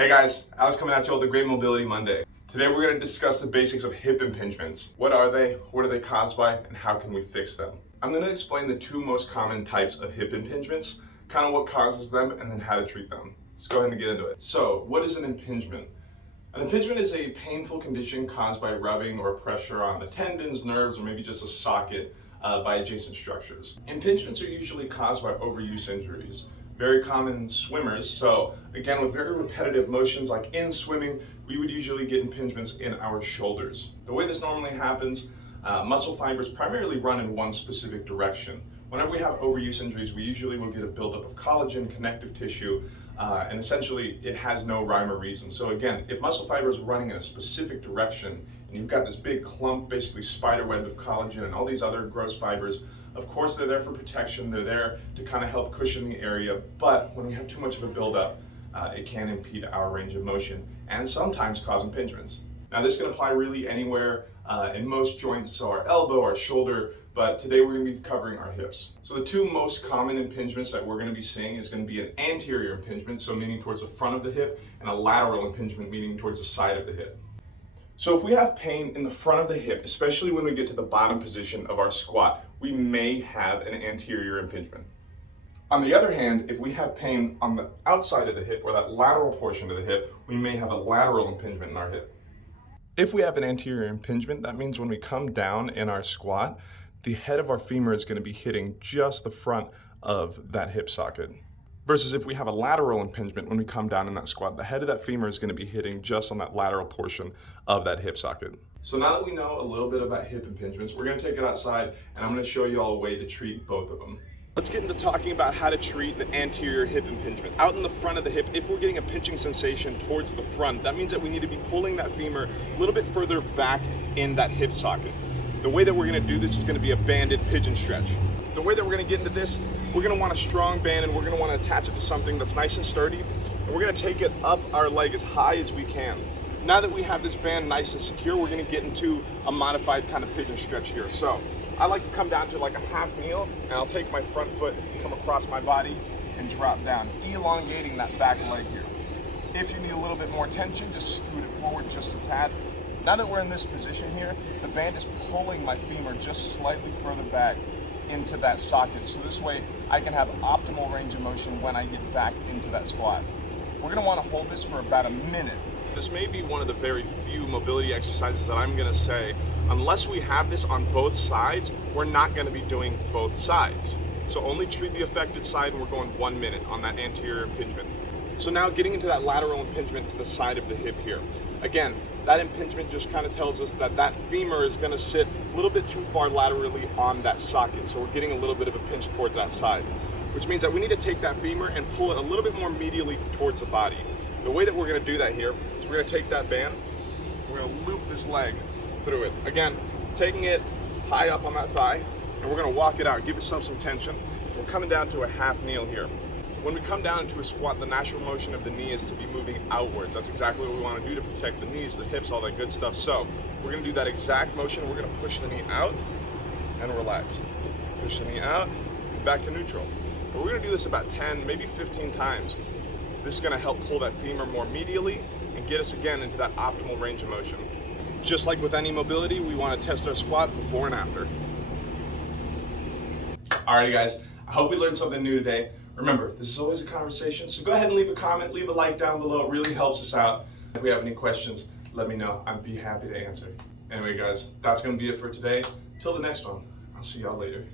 Hey guys, Alex coming at you all the Great Mobility Monday. Today we're going to discuss the basics of hip impingements. What are they, what are they caused by, and how can we fix them? I'm going to explain the two most common types of hip impingements, kind of what causes them, and then how to treat them. Let's go ahead and get into it. So, what is an impingement? An impingement is a painful condition caused by rubbing or pressure on the tendons, nerves, or maybe just a socket by adjacent structures. Impingements are usually caused by overuse injuries. Very common in swimmers, so again with very repetitive motions like in swimming, we would usually get impingements in our shoulders. The way this normally happens, muscle fibers primarily run in one specific direction. Whenever we have overuse injuries, we usually will get a buildup of collagen, connective tissue, and essentially it has no rhyme or reason. So again, if muscle fibers are running in a specific direction and you've got this big clump, basically spider web of collagen and all these other gross fibers, of course they're there for protection, they're there to kind of help cushion the area, but when we have too much of a buildup, it can impede our range of motion and sometimes cause impingements. Now this can apply really anywhere in most joints, so our elbow, our shoulder, but today we're going to be covering our hips. So the two most common impingements that we're going to be seeing is going to be an anterior impingement, so meaning towards the front of the hip, and a lateral impingement, meaning towards the side of the hip. So if we have pain in the front of the hip, especially when we get to the bottom position of our squat, we may have an anterior impingement. On the other hand, if we have pain on the outside of the hip or that lateral portion of the hip, we may have a lateral impingement in our hip. If we have an anterior impingement, that means when we come down in our squat, the head of our femur is going to be hitting just the front of that hip socket. Versus if we have a lateral impingement, when we come down in that squat, the head of that femur is going to be hitting just on that lateral portion of that hip socket. So now that we know a little bit about hip impingements, we're going to take it outside and I'm going to show you all a way to treat both of them. Let's get into talking about how to treat an anterior hip impingement. Out in the front of the hip, if we're getting a pinching sensation towards the front, that means that we need to be pulling that femur a little bit further back in that hip socket. The way that we're going to do this is going to be a banded pigeon stretch. The way that we're going to get into this, we're going to want a strong band and we're going to want to attach it to something that's nice and sturdy, and we're going to take it up our leg as high as we can. Now that we have this band nice and secure, we're going to get into a modified kind of pigeon stretch here. So I like to come down to like a half kneel, and I'll take my front foot, come across my body, and drop down, elongating that back leg here. If you need a little bit more tension, just scoot it forward just a tad. Now that we're in this position here, the band is pulling my femur just slightly further back into that socket, so this way I can have optimal range of motion when I get back into that squat. We're going to want to hold this for about a minute. This may be one of the very few mobility exercises that I'm going to say, unless we have this on both sides, we're not going to be doing both sides. So only treat the affected side, and we're going 1 minute on that anterior impingement. So now getting into that lateral impingement to the side of the hip here. Again, that impingement just kind of tells us that that femur is going to sit a little bit too far laterally on that socket. So we're getting a little bit of a pinch towards that side, which means that we need to take that femur and pull it a little bit more medially towards the body. The way that we're going to do that here is we're going to take that band, we're going to loop this leg through it. Again, taking it high up on that thigh, and we're going to walk it out, give yourself some tension. We're coming down to a half kneel here. When we come down into a squat, the natural motion of the knee is to be moving outwards. That's exactly what we want to do to protect the knees, the hips, all that good stuff. So we're going to do that exact motion. We're going to push the knee out and relax. Push the knee out, back to neutral. But we're going to do this about 10, maybe 15 times. This is going to help pull that femur more medially and get us again into that optimal range of motion. Just like with any mobility, we want to test our squat before and after. Alrighty guys, I hope we learned something new today. Remember, this is always a conversation, so go ahead and leave a comment, leave a like down below. It really helps us out. If we have any questions, let me know. I'd be happy to answer. Anyway guys, that's going to be it for today. Till the next one, I'll see y'all later.